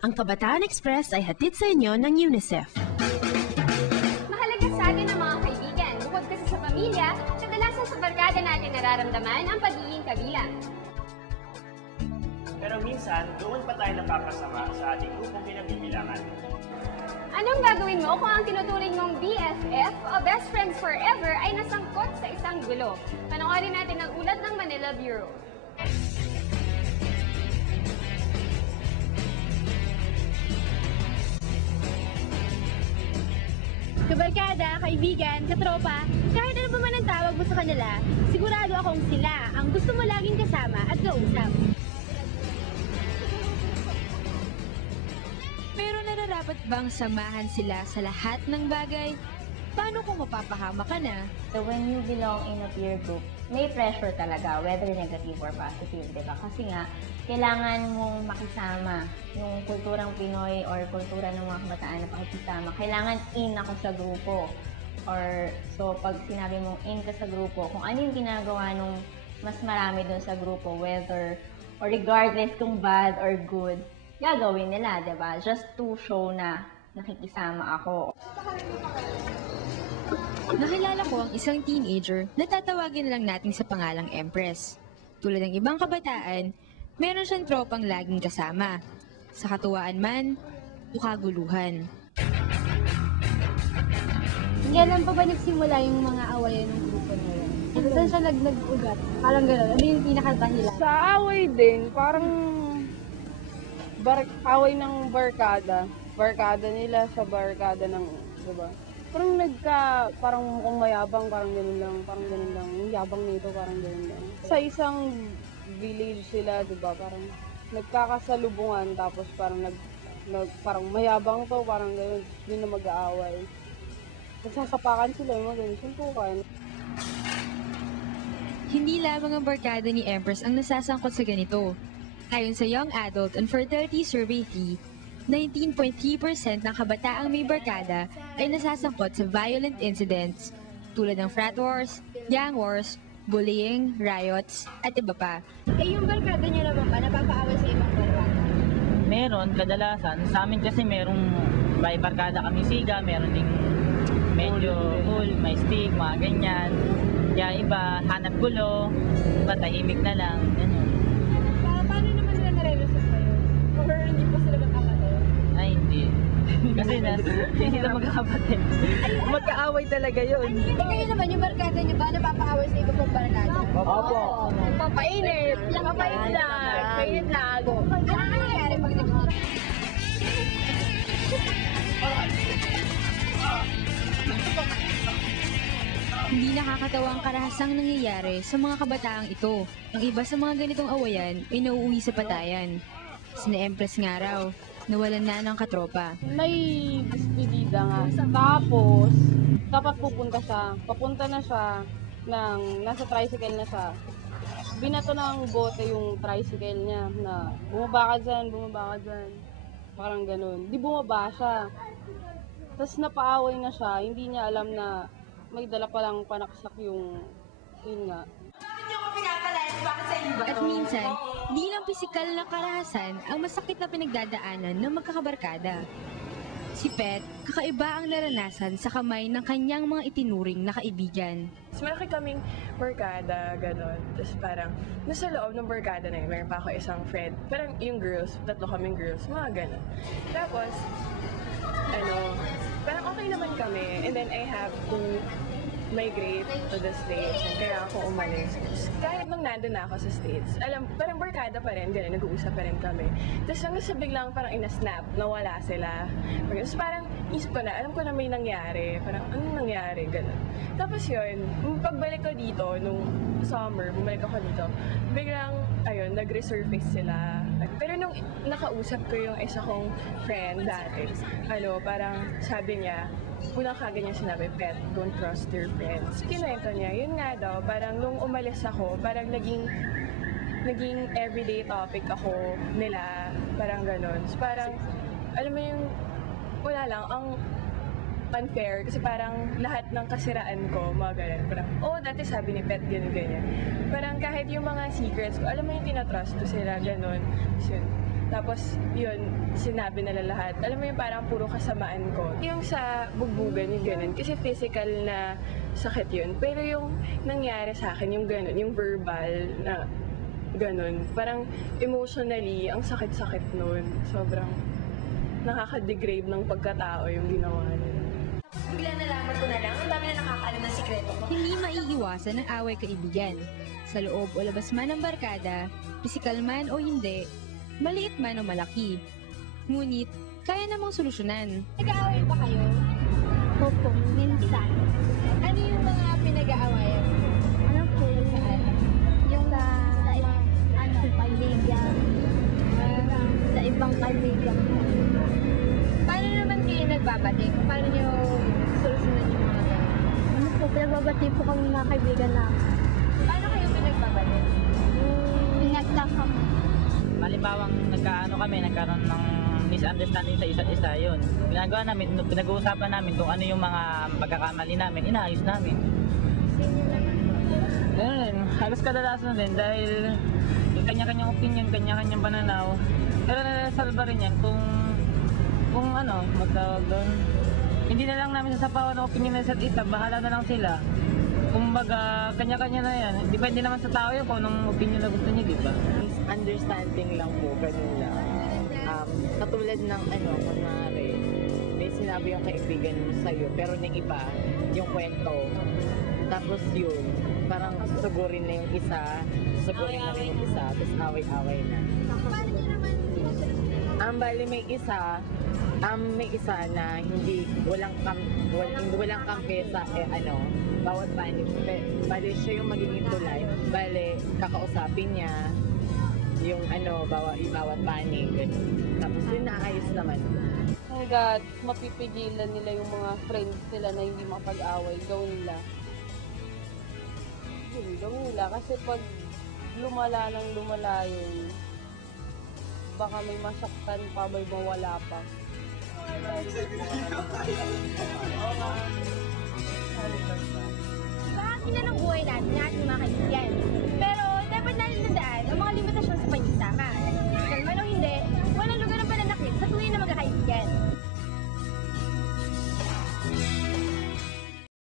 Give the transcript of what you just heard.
Ang Kabataan Express ay hatid sa inyo ng UNICEF. Mahalaga sa atin ang mga kaibigan. Bukod kasi sa pamilya, kadalasan sa barkada natin nararamdaman ang pagiging kabilang. Pero minsan, doon pa tayo napapasama sa ating grupong pinagbibilangan. Anong gagawin mo kung ang tinuturing mong BFF o Best Friends Forever ay nasangkot sa isang gulo? Panoorin natin ang ulat ng Manila Bureau. Kabarkada, kaibigan, katropa, kahit ano pa man ang tawag mo sa kanila, sigurado akong sila ang gusto mo laging kasama at kausap. Pero nararapat bang samahan sila sa lahat ng bagay? Paano kung mapapahama ka na? So when you belong in a peer group, may pressure talaga, whether negative or positive, di ba? Kasi nga, kailangan mong makisama yung kulturang Pinoy or kultura ng mga kabataan na pakikisama. Kailangan in ako sa grupo. Or, so pag sinabi mong in ka sa grupo, kung ano yung ginagawa nung mas marami dun sa grupo, whether or regardless kung bad or good, gagawin nila, di ba? Just to show na nakikisama ako. Nakilala ko ang isang teenager na tatawagin na lang natin sa pangalang Empress. Tulad ng ibang kabataan, meron siyang tropang laging kasama. Sa katuwaan man, o kaguluhan. Kailan pa ba nagsimula yung mga awayan ng grupo na yun? Saan siya nag-ugat? Parang gano'n. Ano yung pinakadahilan? Sa away din, parang away ng barkada. Barkada nila sa barkada ng, diba? Parang mukhang mayabang, parang ganun lang. Yung yabang nito, parang ganun lang. Sa isang village sila, diba? Parang nagkakasalubungan, tapos parang parang mayabang to, parang ganun. Hindi na mag-aaway. Nagsasapakan sila, yung mga ganun, suntukan. Hindi lamang ang barkada ni Empress ang nasasangkot sa ganito. Ayon sa Young Adult and Fertility Survey 3, 19.3% ng kabataang may barkada ay nasasangkot sa violent incidents tulad ng frat wars, gang wars, bullying, riots, at iba pa. Eh yung barkada niyo naman ba, napapaaway sa ibang barkada? Meron, kadalasan. Sa amin kasi merong may barkada kami siga, meron ding medyo cool, may stick, mga ganyan. Kaya iba, hanap gulo, iba tahimik na lang, ganyan. Paano naman nila nare-resolve kayo? Or hindi pa sila magkakatid? Ay, hindi. Kasi hindi sila magkakapatid. Magkaaway talaga yun. Kayo naman, yung barkada niyo ba, napapaaway sa iba pong barkada? Opo. Papainit lang. Painit lang. Ano nangyayari pag nag-ugat? Hindi nakakatawa ang karahasang nangyayari sa mga kabataang ito. Ang iba sa mga ganitong awayan ay nauuwi sa patayan. Sina Empress nga raw, nawalan na ng katropa. May despedida nga. Tapos, dapat papunta na siya, nasa tricycle na siya. Binato ng bote yung tricycle niya na bumaba ka dyan. Parang ganun. Di bumaba siya. Tapos napaaway na siya, hindi niya alam na may dala palang panaksak yun nga. At minsan, di lang pisikal na karahasan ang masakit na pinagdadaanan ng magkakabarkada. Si Pet, kakaiba ang naranasan sa kamay ng kanyang mga itinuring na kaibigan. Mas malaki kaming barkada, gano'n. Tapos parang, nasa loob ng barkada na yun, meron pa ako isang friend. Parang yung girls, 3 kaming girls, mga gano'n. Tapos, parang okay naman kami. And then I have to migrate to the States. Kaya ako umalis. Kahit nung nandun na ako sa States, parang barkada pa rin, gano'n, nag-uusap pa rin kami. Tapos hanggang sa biglang parang ina-snap, nawala sila. Tapos parang isip ko na, alam ko na may nangyari. Parang anong nangyari, gano'n. Tapos yun, pagbalik ko dito, nung summer, bumalik ako dito, biglang, nag-resurface sila. Pero nung nakausap ko yung isa kong friend dati, parang sabi niya, unang kagad niya sinabi, Pet, don't trust your friends. Kinuwento niya, yun nga daw, parang nung umalis ako, parang naging everyday topic ako nila, parang ganon. So parang, alam mo yung, wala lang, ang unfair, kasi parang lahat ng kasiraan ko, mga ganyan. Parang, dati sabi ni Pet, ganyan. Parang kahit yung mga secrets ko, alam mo yung tinatrust ko sila, ganon. So, Tapos, yun, sinabi nila lahat. Alam mo yung parang puro kasamaan ko. Yung sa bugbugan, yung ganun. Kasi physical na sakit yun. Pero yung nangyari sa akin, yung ganun, yung verbal na ganun. Parang emotionally, ang sakit-sakit nun. Sobrang nakaka-degrade ng pagkatao yung ginawa nila. Bigla nalaman ko na lang, ang dami na nakakaalam ng sikreto ko. Hindi maiiwasan ang away kaibigan. Sa loob o labas man ng barkada, pisikal man o hindi, maliit man o malaki. Ngunit, kaya namang solusyonan. Nag-aaway ba kayo? Opo, minsan. Ano yung mga pinag-aawayan? Ano po? Saan? Yung sa kaibigan. Sa ibang kaibigan. Paano naman kayo nagbabati? Paano nyo solusyonan yung mga ganyan? Ano po, pinagbabati po kami mga kaibigan na. Paano kayo pinagbabati? Pinagtakam. Malimbawang nagkaroon ng misunderstanding sa isa't isa, yun. Ginagawa namin, pinag-uusapan namin kung ano yung mga pagkakamali namin, inaayos namin. Ganun, halos kadalasan din dahil yung kanya-kanyang opinion, kanya-kanyang pananaw. Pero nalasalba rin yan kung magtawag doon. Hindi na lang namin sasapawan ng opinion ng isa't isa, bahala na lang sila. Kumbaga, kanya-kanya na yan. Depende naman sa tao yun kung anong opinion na gusto niya, di ba? Understanding lang po, ganun lang. Katulad ng kunwari, may sinabi yung kaibigan mo sa'yo, pero ng iba, yung kwento. Tapos yun, parang susugurin na yung isa, susugurin na rin yung isa, tapos away-away na. Bali may isa na hindi, walang kampe sa, bawat panig. Bali siya yung magiging tulay. Bali, kakausapin niya yung bawat panig. Tapos yun, naayos naman. Hanggat mapipigilan nila yung mga friends nila na hindi makapag-away, gawin nila. Gawin nila. Kasi pag lumala yun, baka may masaktan pa, may mawala pa. Sa akin na ng buhay natin, ating mga kaibigan.